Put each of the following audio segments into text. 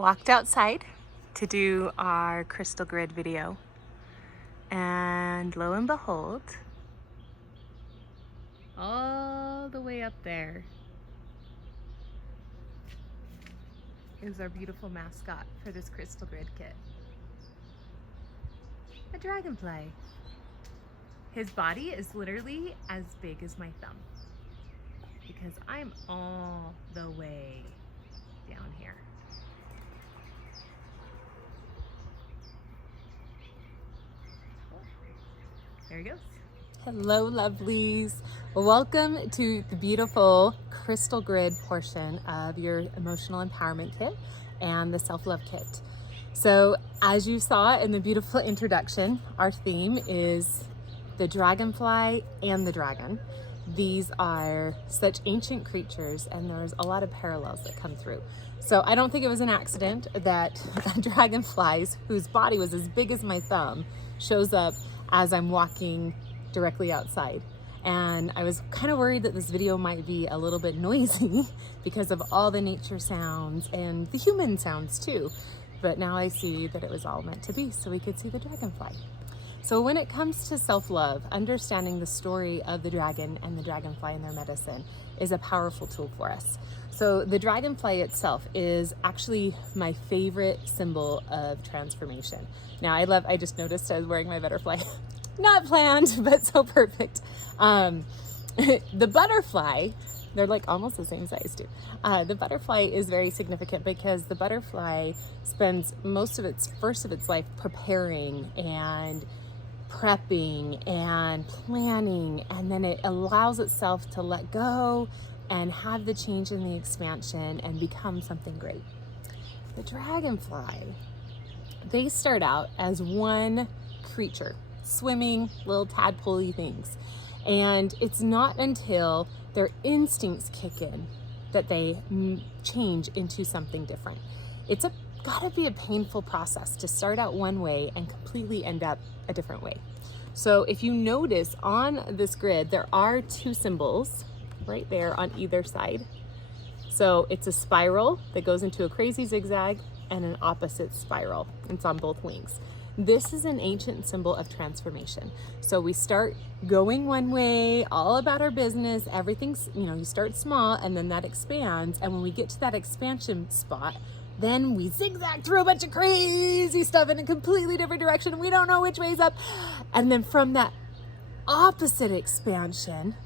walked outside to do our crystal grid video, and lo and behold, all the way up there is our beautiful mascot for this crystal grid kit, a dragonfly. His body is literally as big as my thumb because I'm all the way down here. There he goes. Hello, lovelies. Welcome to the beautiful crystal grid portion of your emotional empowerment kit and the self-love kit. So as you saw in the beautiful introduction, our theme is the dragonfly and the dragon. These are such ancient creatures, and there's a lot of parallels that come through. So I don't think it was an accident that dragonflies, whose body was as big as my thumb, shows up as I'm walking directly outside. And I was kind of worried that this video might be a little bit noisy because of all the nature sounds and the human sounds too. But now I see that it was all meant to be so we could see the dragonfly. So when it comes to self-love, understanding the story of the dragon and the dragonfly and their medicine is a powerful tool for us. So the dragonfly itself is actually my favorite symbol of transformation. Now I just noticed I was wearing my butterfly. Not planned, but so perfect. The butterfly, they're like almost the same size too. The butterfly is very significant because the butterfly spends first of its life preparing and prepping and planning, and then it allows itself to let go and have the change in the expansion and become something great. The dragonfly, they start out as one creature, swimming little tadpole-y things. And it's not until their instincts kick in that they change into something different. It's gotta be a painful process to start out one way and completely end up a different way. So if you notice on this grid, there are two symbols right there on either side. So it's a spiral that goes into a crazy zigzag and an opposite spiral. It's on both wings. This is an ancient symbol of transformation. So we start going one way, all about our business, everything's, you start small and then that expands. And when we get to that expansion spot, then we zigzag through a bunch of crazy stuff in a completely different direction. We don't know which way's up. And then from that opposite expansion,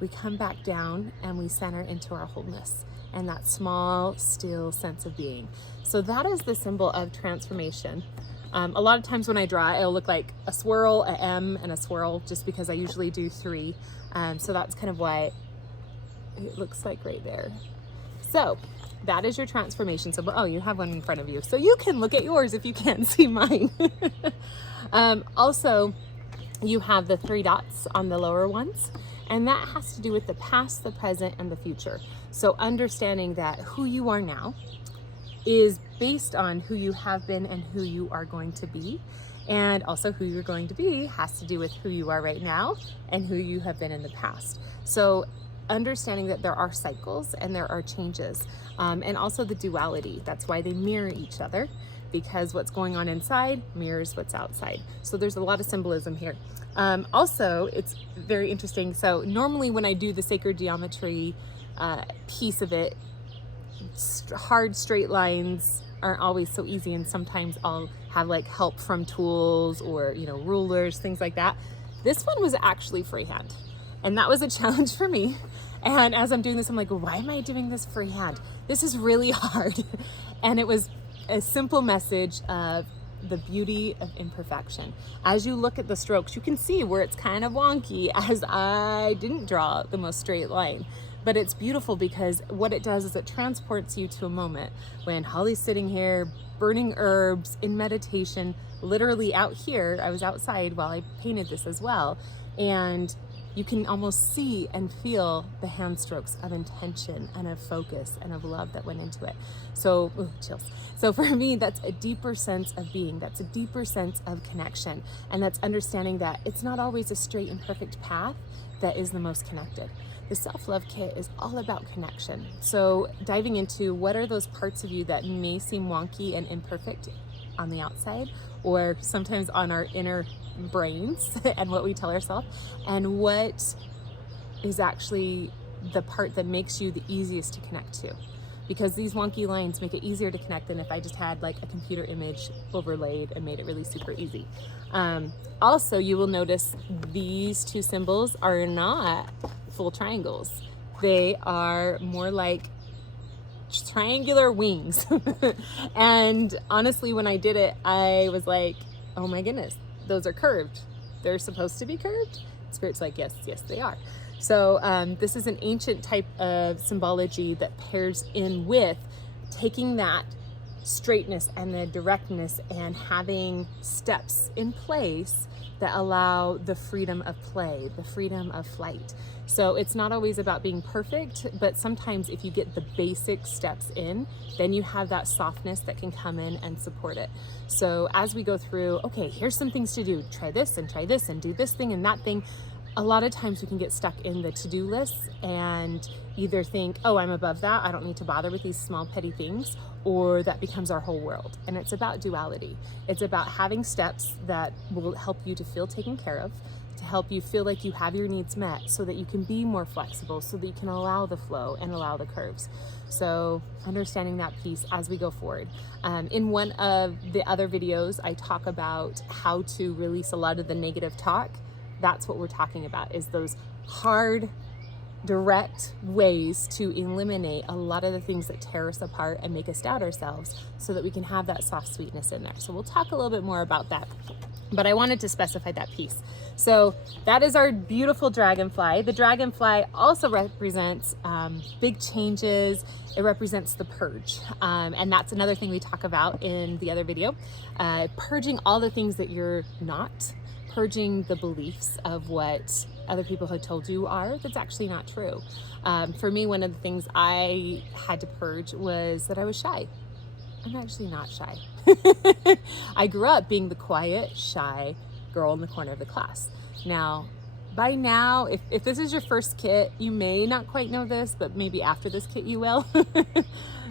we come back down and we center into our wholeness and that small, still sense of being. So that is the symbol of transformation. A lot of times when I draw, it'll look like a swirl, a M, and a swirl, just because I usually do three. So that's kind of what it looks like right there. So that is your transformation symbol. Oh, you have one in front of you. So you can look at yours if you can't see mine. Also, you have the three dots on the lower ones, and that has to do with the past, the present, and the future. So understanding that who you are now is based on who you have been and who you are going to be. And also who you're going to be has to do with who you are right now and who you have been in the past. So understanding that there are cycles and there are changes, and also the duality. That's why they mirror each other, because what's going on inside mirrors what's outside. So there's a lot of symbolism here. Also, it's very interesting. So normally when I do the sacred geometry piece of it, hard straight lines aren't always so easy, and sometimes I'll have like help from tools or rulers, things like that. This one was actually freehand, and that was a challenge for me. And as I'm doing this, I'm like, why am I doing this freehand? This is really hard. And it was a simple message of the beauty of imperfection. As you look at the strokes, you can see where it's kind of wonky, as I didn't draw the most straight line. But it's beautiful because what it does is it transports you to a moment when Holly's sitting here burning herbs in meditation, literally out here. I was outside while I painted this as well. And you can almost see and feel the hand strokes of intention and of focus and of love that went into it. So, chills. So for me, that's a deeper sense of being. That's a deeper sense of connection. And that's understanding that it's not always a straight and perfect path that is the most connected. The self-love kit is all about connection. So diving into what are those parts of you that may seem wonky and imperfect on the outside, or sometimes on our inner brains and what we tell ourselves, and what is actually the part that makes you the easiest to connect to. Because these wonky lines make it easier to connect than if I just had like a computer image overlaid and made it really super easy. Also, you will notice these two symbols are not full triangles. They are more like triangular wings. And honestly, when I did it, I was like, oh my goodness, those are curved. They're supposed to be curved? Spirit's like, yes, they are. So this is an ancient type of symbology that pairs in with taking that straightness and the directness and having steps in place that allow the freedom of play, the freedom of flight. So it's not always about being perfect, but sometimes if you get the basic steps in, then you have that softness that can come in and support it. So as we go through, okay, here's some things to do. Try this and do this thing and that thing. A lot of times we can get stuck in the to-do lists and either think, oh, I'm above that, I don't need to bother with these small petty things, or that becomes our whole world. And it's about duality. It's about having steps that will help you to feel taken care of, to help you feel like you have your needs met so that you can be more flexible, so that you can allow the flow and allow the curves. So understanding that piece as we go forward. In one of the other videos, I talk about how to release a lot of the negative talk. That's what we're talking about, is those hard, direct ways to eliminate a lot of the things that tear us apart and make us doubt ourselves so that we can have that soft sweetness in there. So we'll talk a little bit more about that, but I wanted to specify that piece. So that is our beautiful dragonfly. The dragonfly also represents big changes. It represents the purge. And that's another thing we talk about in the other video, purging all the things that you're not, purging the beliefs of what other people have told you are that's actually not true. For me, one of the things I had to purge was that I was shy. I'm actually not shy. I grew up being the quiet, shy girl in the corner of the class. Now, by now, if this is your first kit, you may not quite know this, but maybe after this kit you will.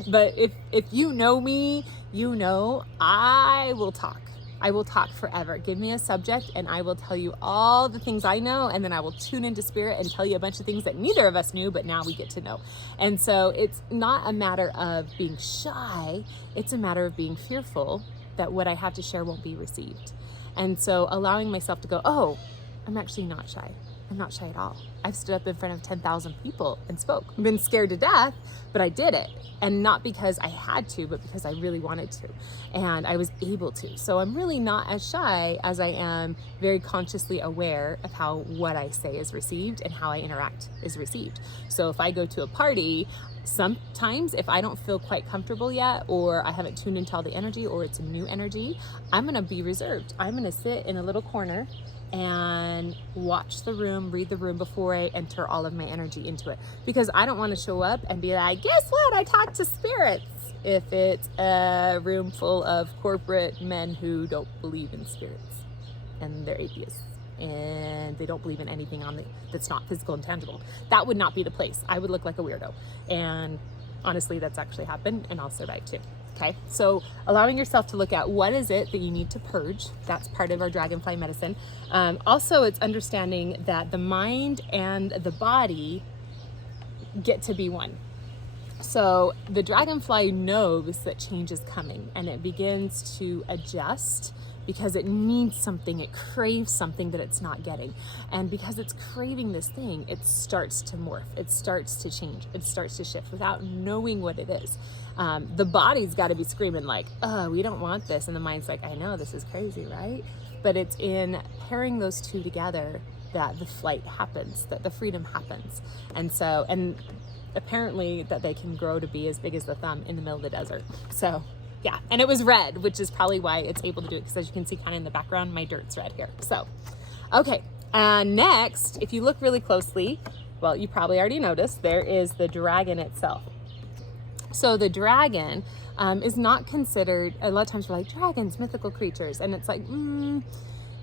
But if you know me, you know I will talk. I will talk forever. Give me a subject and I will tell you all the things I know, and then I will tune into spirit and tell you a bunch of things that neither of us knew, but now we get to know. And so it's not a matter of being shy, it's a matter of being fearful that what I have to share won't be received. And so allowing myself to go, oh, I'm actually not shy. I'm not shy at all. I've stood up in front of 10,000 people and spoke. I've been scared to death, but I did it. And not because I had to, but because I really wanted to. And I was able to. So I'm really not as shy as I am very consciously aware of how what I say is received and how I interact is received. So if I go to a party, sometimes if I don't feel quite comfortable yet, or I haven't tuned into all the energy, or it's a new energy, I'm gonna be reserved. I'm gonna sit in a little corner and watch the room, read the room before I enter all of my energy into it. Because I don't want to show up and be like, guess what? I talked to spirits. If it's a room full of corporate men who don't believe in spirits and they're atheists and they don't believe in anything that's not physical and tangible. That would not be the place. I would look like a weirdo. And honestly, that's actually happened, and I'll survive too. Okay, so allowing yourself to look at what is it that you need to purge. That's part of our dragonfly medicine. Also, it's understanding that the mind and the body get to be one. So the dragonfly knows that change is coming, and it begins to adjust because it needs something, it craves something that it's not getting. And because it's craving this thing, it starts to morph, it starts to change, it starts to shift without knowing what it is. The body's got to be screaming like, oh, we don't want this. And the mind's like, I know, this is crazy, right? But it's in pairing those two together that the flight happens, that the freedom happens. And so, and apparently that they can grow to be as big as the thumb in the middle of the desert. So yeah, and it was red, which is probably why it's able to do it, because as you can see kind of in the background, my dirt's red here. So, okay, and next, if you look really closely, well, you probably already noticed, there is the dragon itself. So the dragon is not considered, a lot of times we're like, dragons, mythical creatures, and it's like,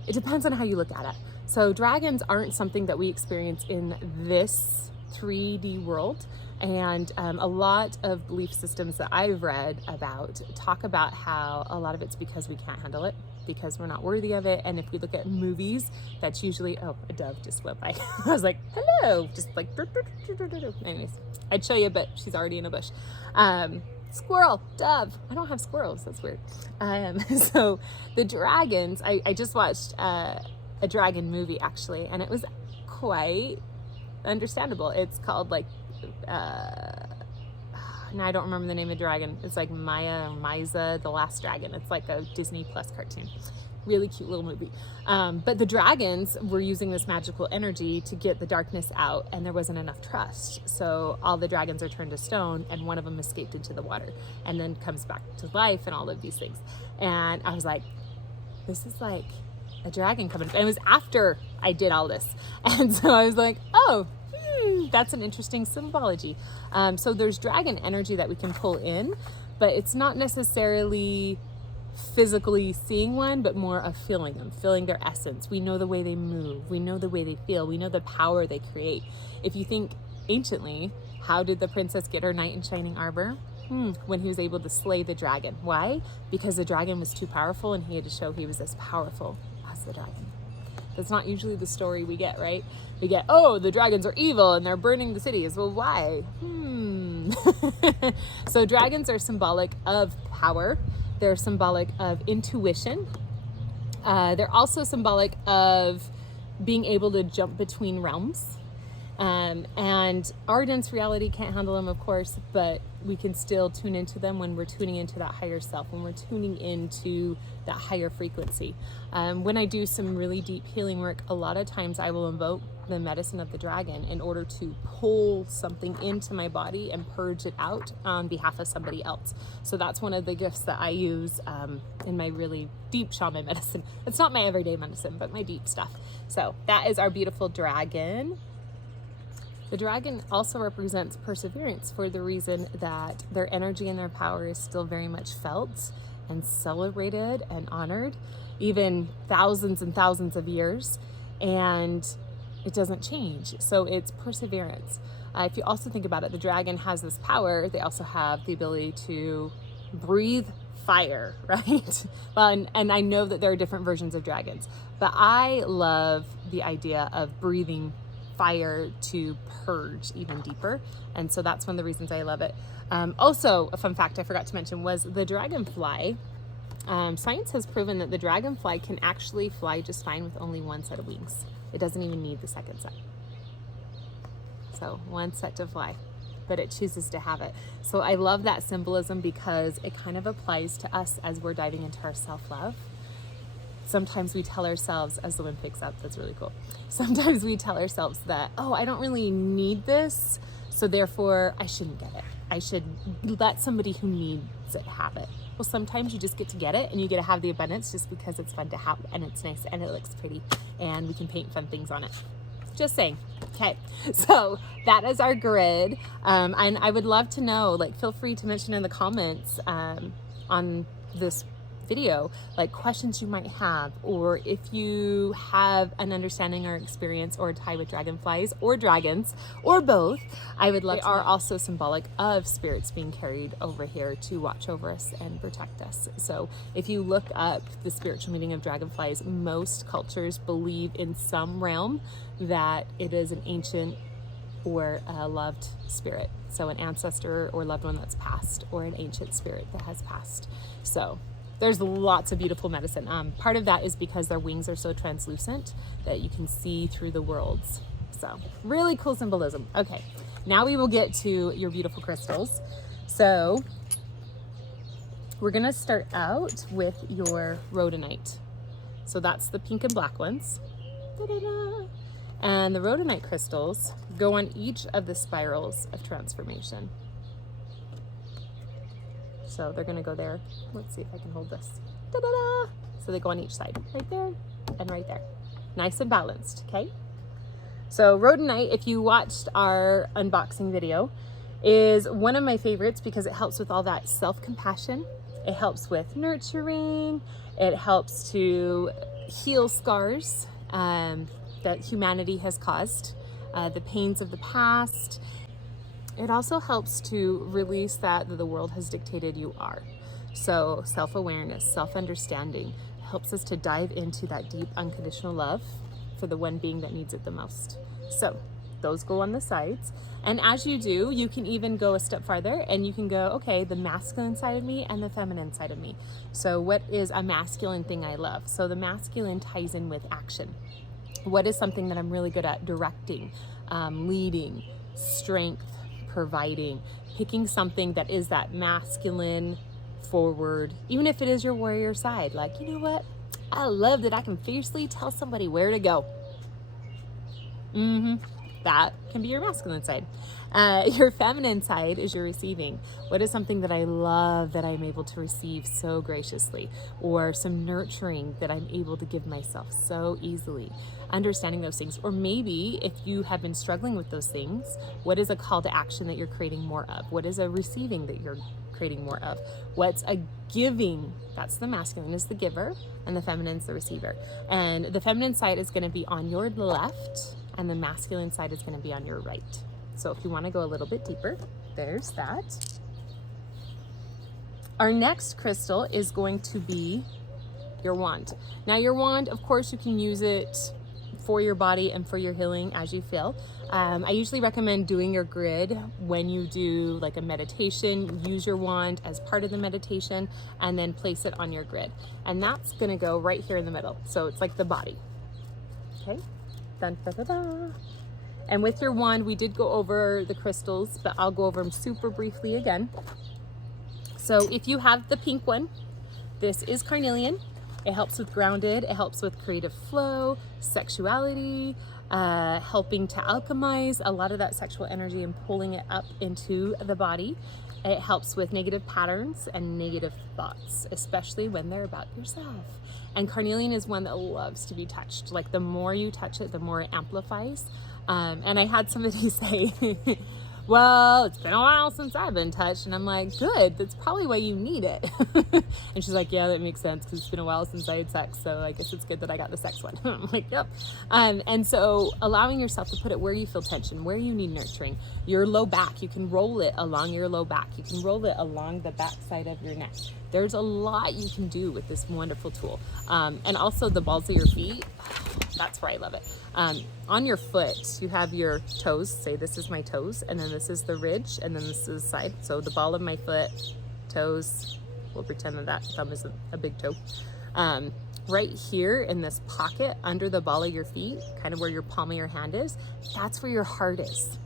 it depends on how you look at it. So dragons aren't something that we experience in this 3D world. And a lot of belief systems that I've read about talk about how a lot of it's because we can't handle it, because we're not worthy of it. And if we look at movies, that's usually, oh, a dove just went by. I was like, hello, just like, anyways, I'd show you, but she's already in a bush. Squirrel, dove. I don't have squirrels, that's weird. So the dragons, I just watched a dragon movie actually, and it was quite understandable. It's called like, now I don't remember the name of the dragon. It's like Maya or Misa, the Last Dragon. It's like a Disney Plus cartoon. Really cute little movie. But the dragons were using this magical energy to get the darkness out, and there wasn't enough trust. So all the dragons are turned to stone, and one of them escaped into the water and then comes back to life and all of these things. And I was like, this is like a dragon coming. And it was after I did all this. And so I was like, oh, that's an interesting symbology. So there's dragon energy that we can pull in, but it's not necessarily physically seeing one, but more of feeling them, feeling their essence. We know the way they move. We know the way they feel. We know the power they create. If you think anciently, how did the princess get her knight in shining armor? When he was able to slay the dragon. Why? Because the dragon was too powerful, and he had to show he was as powerful as the dragon. That's not usually the story we get, right? We get, oh, the dragons are evil and they're burning the cities. Well, why? So dragons are symbolic of power. They're symbolic of intuition. They're also symbolic of being able to jump between realms. And our dense reality can't handle them, of course, but we can still tune into them when we're tuning into that higher self, when we're tuning into that higher frequency. When I do some really deep healing work, a lot of times I will invoke the medicine of the dragon in order to pull something into my body and purge it out on behalf of somebody else. So that's one of the gifts that I use in my really deep shaman medicine. It's not my everyday medicine, but my deep stuff. So that is our beautiful dragon. The dragon also represents perseverance for the reason that their energy and their power is still very much felt and celebrated and honored, even thousands and thousands of years, and it doesn't change. So it's perseverance. If you also think about it, the dragon has this power. They also have the ability to breathe fire, right? Well, and I know that there are different versions of dragons, but I love the idea of breathing fire to purge even deeper. And so that's one of the reasons I love it. Also, a fun fact I forgot to mention was the dragonfly. Science has proven that the dragonfly can actually fly just fine with only one set of wings. It doesn't even need the second set. So one set to fly, but it chooses to have it. So I love that symbolism because it kind of applies to us as we're diving into our self-love. Sometimes we tell ourselves, as the wind picks up, that's really cool. Sometimes we tell ourselves that, oh, I don't really need this, so therefore I shouldn't get it. I should let somebody who needs it have it. Well, sometimes you just get to get it and you get to have the abundance just because it's fun to have and it's nice and it looks pretty and we can paint fun things on it. Just saying. Okay, so that is our grid. And I would love to know, like, feel free to mention in the comments on this video, like questions you might have, or if you have an understanding or experience or a tie with dragonflies or dragons or both. I would love to. They are also symbolic of spirits being carried over here to watch over us and protect us. So if you look up the spiritual meaning of dragonflies, most cultures believe in some realm that it is an ancient or a loved spirit. So an ancestor or loved one that's passed, or an ancient spirit that has passed. So there's lots of beautiful medicine. Part of that is because their wings are so translucent that you can see through the worlds. So really cool symbolism. Okay, now we will get to your beautiful crystals. So we're gonna start out with your rhodonite. So that's the pink and black ones. Da-da-da. And the rhodonite crystals go on each of the spirals of transformation. So they're gonna go there. Let's see if I can hold this. Da-da-da! So they go on each side, right there and right there. Nice and balanced, okay? So rhodonite, if you watched our unboxing video, is one of my favorites because it helps with all that self-compassion. It helps with nurturing. It helps to heal scars that humanity has caused. the pains of the past. It also helps to release that the world has dictated you are. So self-awareness, self-understanding helps us to dive into that deep unconditional love for the one being that needs it the most. So those go on the sides. And as you do, you can even go a step farther and you can go, okay, the masculine side of me and the feminine side of me. So what is a masculine thing I love? So the masculine ties in with action. What is something that I'm really good at? Directing, leading, strength, providing, picking something that is that masculine forward, even if it is your warrior side. Like, you know what? I love that I can fiercely tell somebody where to go. That can be your masculine side. Your feminine side is your receiving. What is something that I love that I'm able to receive so graciously, or some nurturing that I'm able to give myself so easily? Understanding those things. Or maybe if you have been struggling with those things, what is a call to action that you're creating more of? What is a receiving that you're creating more of? What's a giving? That's the masculine is the giver and the feminine is the receiver. And the feminine side is going to be on your left and the masculine side is going to be on your right. So if you want to go a little bit deeper, there's that. Our next crystal is going to be your wand. Now your wand, of course, you can use it for your body and for your healing as you feel. I usually recommend doing your grid when you do like a meditation. Use your wand as part of the meditation and then place it on your grid. And that's gonna go right here in the middle. So it's like the body, okay? Dun, da, da, da. And with your wand, we did go over the crystals, but I'll go over them super briefly again. So if you have the pink one, this is carnelian. It helps with grounded, it helps with creative flow, sexuality, helping to alchemize a lot of that sexual energy and pulling it up into the body. It helps with negative patterns and negative thoughts, especially when they're about yourself. And carnelian is one that loves to be touched. Like the more you touch it, the more it amplifies. And I had somebody say, well, it's been a while since I've been touched. And I'm like, good, that's probably why you need it. And she's like, yeah, that makes sense because it's been a while since I had sex. So I guess it's good that I got the sex one. I'm like, yep. And so allowing yourself to put it where you feel tension, where you need nurturing. Your low back, you can roll it along your low back. You can roll it along the back side of your neck. There's a lot you can do with this wonderful tool. And also the balls of your feet, that's where I love it. On your foot, you have your toes. Say this is my toes, and then this is the ridge, and then this is the side. So the ball of my foot, toes, we'll pretend that that thumb is a big toe. Right here in this pocket under the ball of your feet, kind of where your palm of your hand is, that's where your heart is.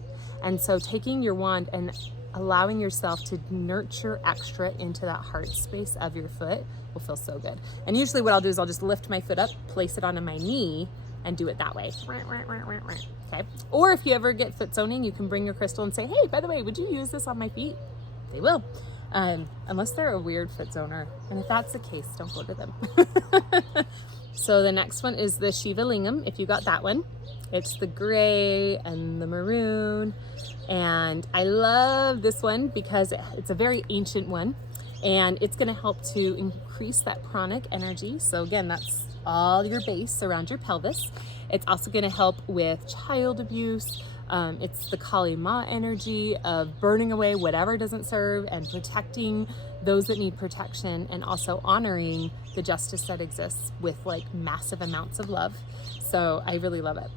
And so taking your wand and allowing yourself to nurture extra into that heart space of your foot will feel so good. And usually what I'll do is I'll just lift my foot up, place it onto my knee, and do it that way. Okay. Or if you ever get foot zoning, you can bring your crystal and say, hey, by the way, would you use this on my feet? They will. Unless they're a weird foot zoner. And if that's the case, don't go to them. So the next one is the Shiva Lingam. If you got that one, it's the gray and the maroon. And I love this one because it's a very ancient one. And it's going to help to increase that pranic energy. So again, that's all your base around your pelvis. It's also going to help with child abuse. It's the Kali Ma energy of burning away whatever doesn't serve and protecting those that need protection, and also honoring the justice that exists with like massive amounts of love. So I really love it.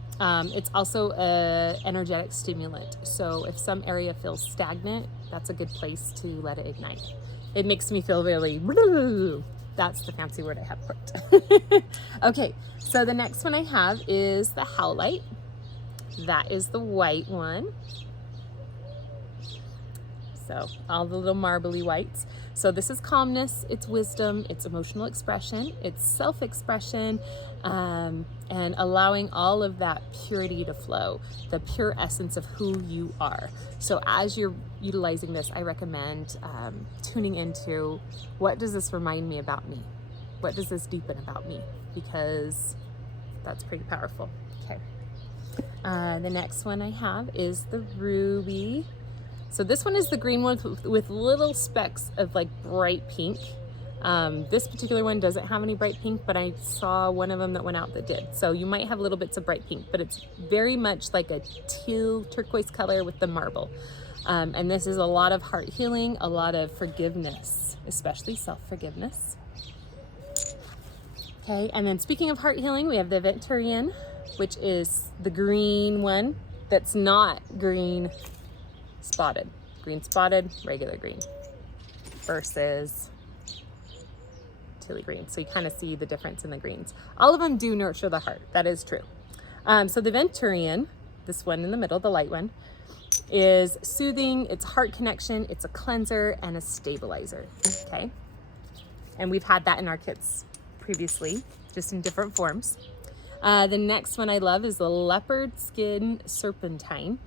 It's also an energetic stimulant. So if some area feels stagnant, that's a good place to let it ignite. It makes me feel really, that's the fancy word I have for it. Okay, so the next one I have is the howlite. That is the white one. So all the little marbly whites. So this is calmness, it's wisdom, it's emotional expression, it's self-expression, and allowing all of that purity to flow, the pure essence of who you are. So as you're utilizing this, I recommend tuning into, what does this remind me about me? What does this deepen about me? Because that's pretty powerful. Okay. The next one I have is the ruby. So this one is the green one with little specks of like bright pink. This particular one doesn't have any bright pink, but I saw one of them that went out that did. So you might have little bits of bright pink, but it's very much like a teal turquoise color with the marble. And this is a lot of heart healing, a lot of forgiveness, especially self-forgiveness. Okay, and then speaking of heart healing, we have the Aventurine, which is the green one that's not green spotted. Green spotted, regular green, versus Tilly green. So you kind of see the difference in the greens. All of them do nurture the heart. That is true. So the Aventurine, this one in the middle, the light one, is soothing. It's heart connection. It's a cleanser and a stabilizer. Okay. And we've had that in our kits previously, just in different forms. The next one I love is the Leopard Skin Serpentine.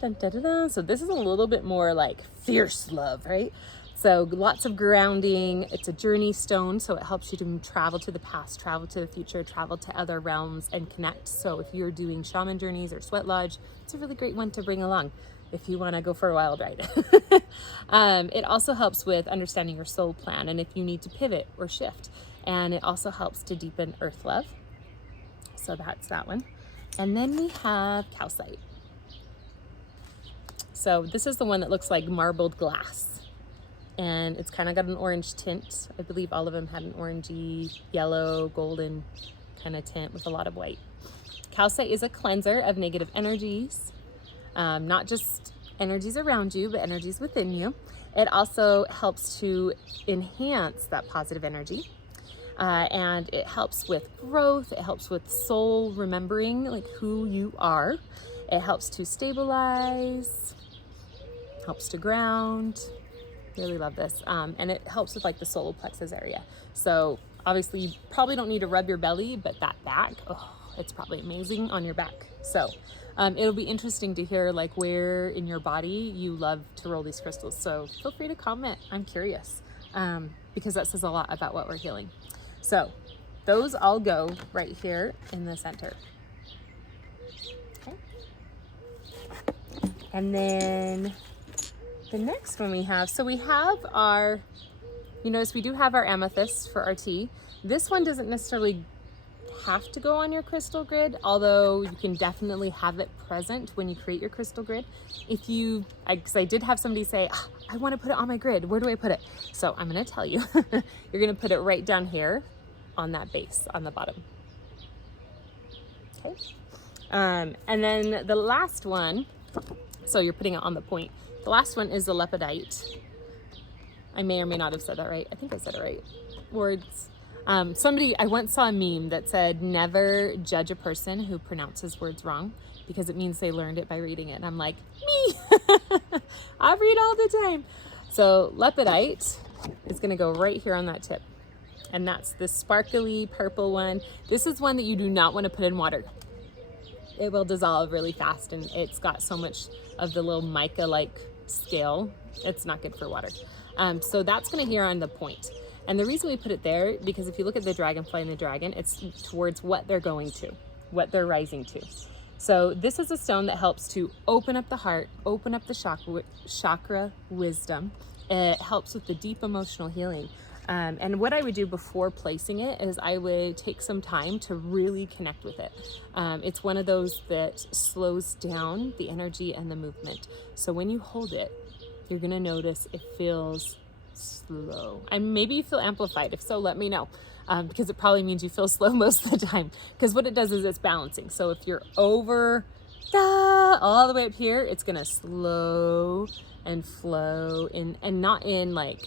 Dun, dun, dun, dun. So this is a little bit more like fierce love, right? So lots of grounding. It's a journey stone, so it helps you to travel to the past, travel to the future, travel to other realms and connect. So if you're doing shaman journeys or sweat lodge, it's a really great one to bring along if you want to go for a wild ride. It also helps with understanding your soul plan and if you need to pivot or shift. And it also helps to deepen earth love. So that's that one. And then we have calcite. So this is the one that looks like marbled glass. And it's kind of got an orange tint. I believe all of them had an orangey, yellow, golden kind of tint with a lot of white. Calcite is a cleanser of negative energies, not just energies around you, but energies within you. It also helps to enhance that positive energy. And it helps with growth. It helps with soul remembering like who you are. It helps to stabilize, helps to ground. Really love this. And it helps with like the solar plexus area. So obviously you probably don't need to rub your belly, but that back, oh, it's probably amazing on your back. So it'll be interesting to hear like where in your body you love to roll these crystals. So feel free to comment. I'm curious because that says a lot about what we're healing. So those all go right here in the center. Okay. And then the next one we have, so we have our, you notice we do have our amethyst for our tea. This one doesn't necessarily have to go on your crystal grid, although you can definitely have it present when you create your crystal grid. If you, because I did have somebody say, I want to put it on my grid, where do I put it? So I'm going to tell you, you're going to put it right down here on that base on the bottom. Okay. And then the last one, so you're putting it on the point. The last one is the lepidite. I may or may not have said that right. I think I said it right. Words. I once saw a meme that said, never judge a person who pronounces words wrong because it means they learned it by reading it. And I'm like, me, I read all the time. So lepidite is gonna go right here on that tip. And that's the sparkly purple one. This is one that you do not wanna put in water. It will dissolve really fast and it's got so much of the little mica-like scale. It's not good for water. So that's gonna here on the point. And the reason we put it there, because if you look at the dragonfly and the dragon, it's towards what they're going to, what they're rising to. So this is a stone that helps to open up the heart, open up the chakra wisdom. It helps with the deep emotional healing. And what I would do before placing it is I would take some time to really connect with it. It's one of those that slows down the energy and the movement. So when you hold it, you're gonna notice it feels slow. And maybe you feel amplified. If so, let me know. Because it probably means you feel slow most of the time. Because what it does is it's balancing. So if you're over all the way up here, it's gonna slow and flow in, and not in like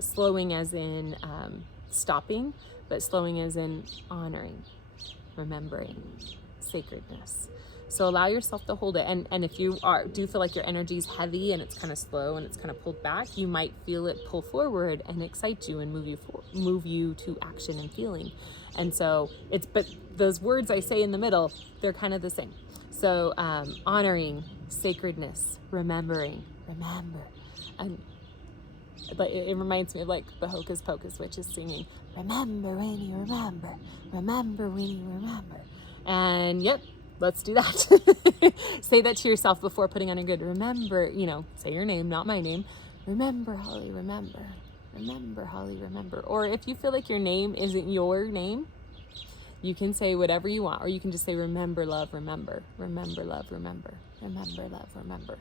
slowing as in stopping, but slowing as in honoring, remembering, sacredness. So allow yourself to hold it. And if you do feel like your energy is heavy and it's kind of slow and it's kind of pulled back, you might feel it pull forward and excite you and move you to action and feeling. And so but those words I say in the middle, they're kind of the same. So honoring, sacredness, remembering, remember. And it reminds me of like the Hocus Pocus witch is singing, remember when you remember, remember when you remember. And yep, let's do that. Say that to yourself before putting on a grid. Remember, say your name, not my name. Remember, Holly, remember, remember, Holly, remember. Or if you feel like your name isn't your name, you can say whatever you want, or you can just say, remember, love, remember, remember, love, remember, remember, love, remember,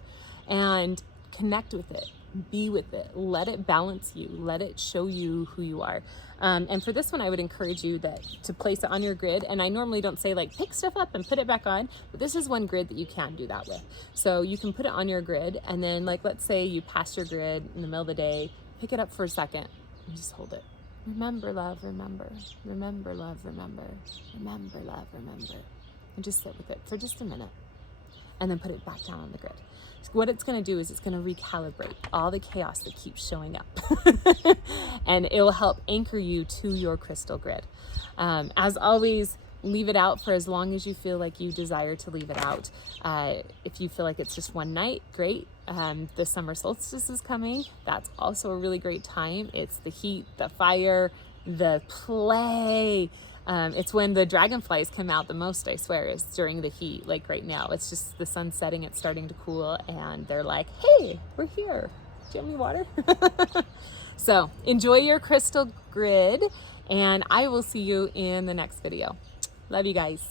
and connect with it, be with it, let it balance you, let it show you who you are. And for this one, I would encourage you to place it on your grid. And I normally don't say like, pick stuff up and put it back on, but this is one grid that you can do that with. So you can put it on your grid, and then like, let's say you pass your grid in the middle of the day, pick it up for a second and just hold it. Remember, love, remember, remember, love, remember, remember, love, remember, and just sit with it for just a minute, and then put it back down on the grid. So what it's going to do is it's going to recalibrate all the chaos that keeps showing up, and it will help anchor you to your crystal grid. As always, leave it out for as long as you feel like you desire to leave it out. If you feel like it's just one night, great. The summer solstice is coming. That's also a really great time. It's the heat, the fire, the play. It's when the dragonflies come out the most, I swear, is during the heat. Like right now, it's just the sun setting, it's starting to cool, and they're like, hey, we're here. Do you have any water? So enjoy your crystal grid, and I will see you in the next video. Love you guys.